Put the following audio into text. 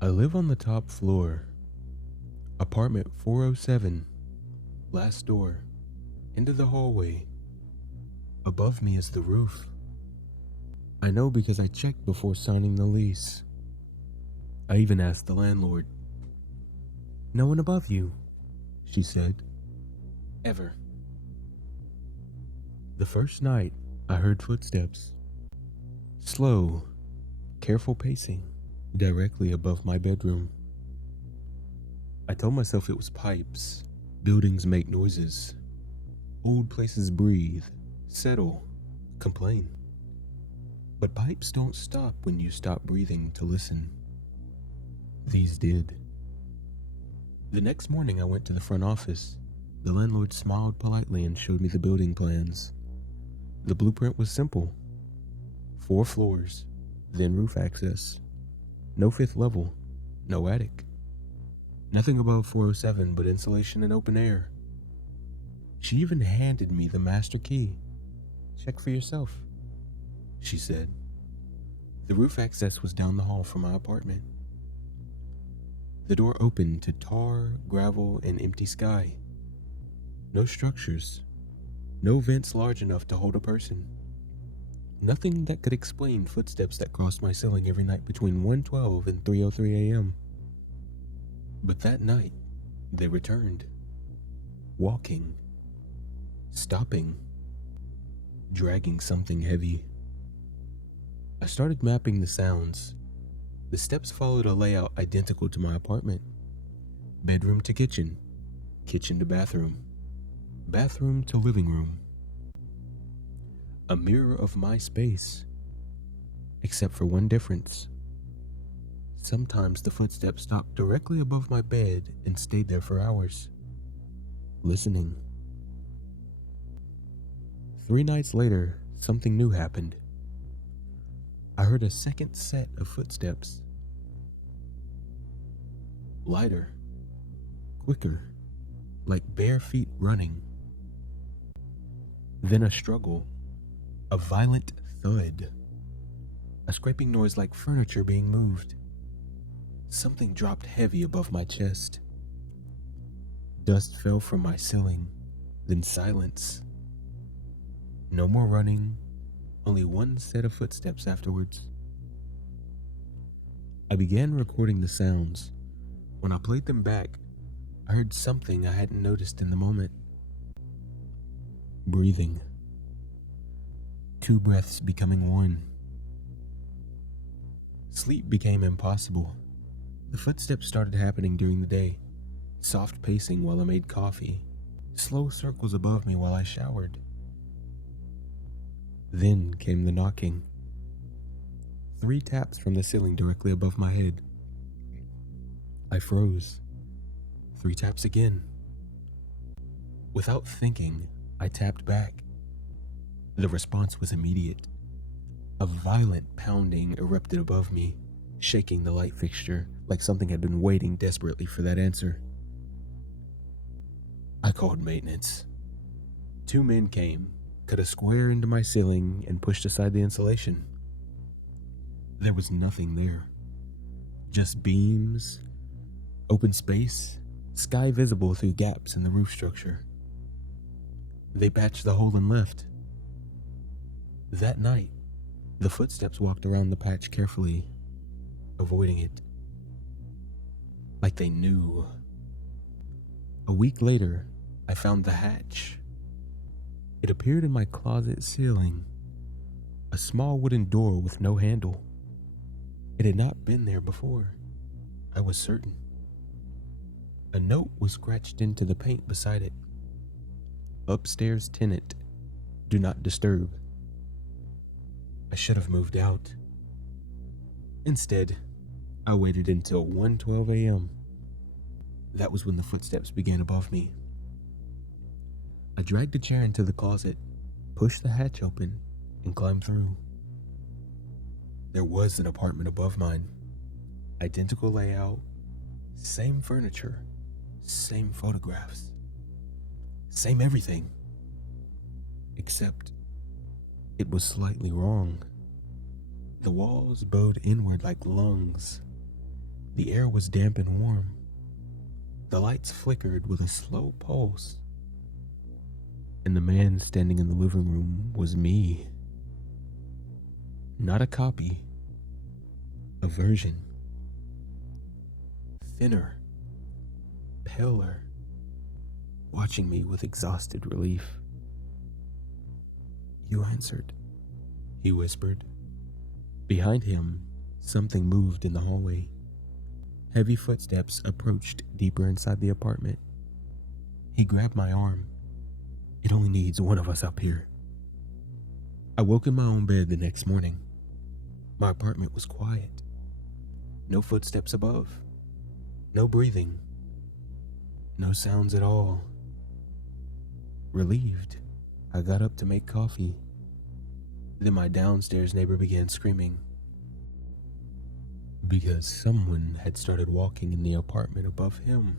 I live on the top floor, apartment 407, last door, into the hallway. Above me is the roof. I know because I checked before signing the lease. I even asked the landlord. "No one above you," she said. "Ever." The first night, I heard footsteps. Slow, careful pacing, directly above my bedroom. I told myself it was pipes. Buildings make noises. Old places breathe, settle, complain. But pipes don't stop when you stop breathing to listen. These did. The next morning I went to the front office. The landlord smiled politely and showed me the building plans. The blueprint was simple. 4 floors, then roof access. No 5th level, no attic. Nothing above 407 but insulation and open air. She even handed me the master key. "Check for yourself," she said. The roof access was down the hall from my apartment. The door opened to tar, gravel, and empty sky. No structures. No vents large enough to hold a person. Nothing that could explain footsteps that crossed my ceiling every night between 1:12 and 3:03 a.m. But that night, they returned. Walking. Stopping. Dragging something heavy. I started mapping the sounds. The steps followed a layout identical to my apartment. Bedroom to kitchen. Kitchen to bathroom. Bathroom to living room. A mirror of my space. Except for one difference. Sometimes the footsteps stopped directly above my bed and stayed there for hours. Listening. 3 nights later, something new happened. I heard a second set of footsteps. Lighter. Quicker. Like bare feet running. Then a struggle. A violent thud. A scraping noise like furniture being moved. Something dropped heavy above my chest. Dust fell from my ceiling, then silence. No more running, only one set of footsteps afterwards. I began recording the sounds. When I played them back, I heard something I hadn't noticed in the moment. Breathing. 2 breaths becoming 1. Sleep became impossible. The footsteps started happening during the day. Soft pacing while I made coffee. Slow circles above me while I showered. Then came the knocking. 3 taps from the ceiling directly above my head. I froze. 3 taps again. Without thinking, I tapped back. The response was immediate. A violent pounding erupted above me, shaking the light fixture like something had been waiting desperately for that answer. I called maintenance. 2 men came, cut a square into my ceiling, and pushed aside the insulation. There was nothing there. Just beams, open space, sky visible through gaps in the roof structure. They patched the hole and left. That night, the footsteps walked around the patch carefully, avoiding it. Like they knew. A week later, I found the hatch. It appeared in my closet ceiling. A small wooden door with no handle. It had not been there before. I was certain. A note was scratched into the paint beside it. Upstairs tenant. Do not disturb. I should have moved out. Instead, I waited until 1:12 a.m. That was when the footsteps began above me. I dragged a chair into the closet, pushed the hatch open, and climbed through. There was an apartment above mine. Identical layout, same furniture, same photographs, same everything. Except it was slightly wrong. The walls bowed inward like lungs. The air was damp and warm. The lights flickered with a slow pulse. And the man standing in the living room was me. Not a copy. A version. Thinner. Paler. Watching me with exhausted relief. "You answered," he whispered. Behind him, something moved in the hallway. Heavy footsteps approached deeper inside the apartment. He grabbed my arm. "It only needs one of us up here." I woke in my own bed the next morning. My apartment was quiet. No footsteps above. No breathing. No sounds at all. Relieved, I got up to make coffee. Then my downstairs neighbor began screaming because someone had started walking in the apartment above him.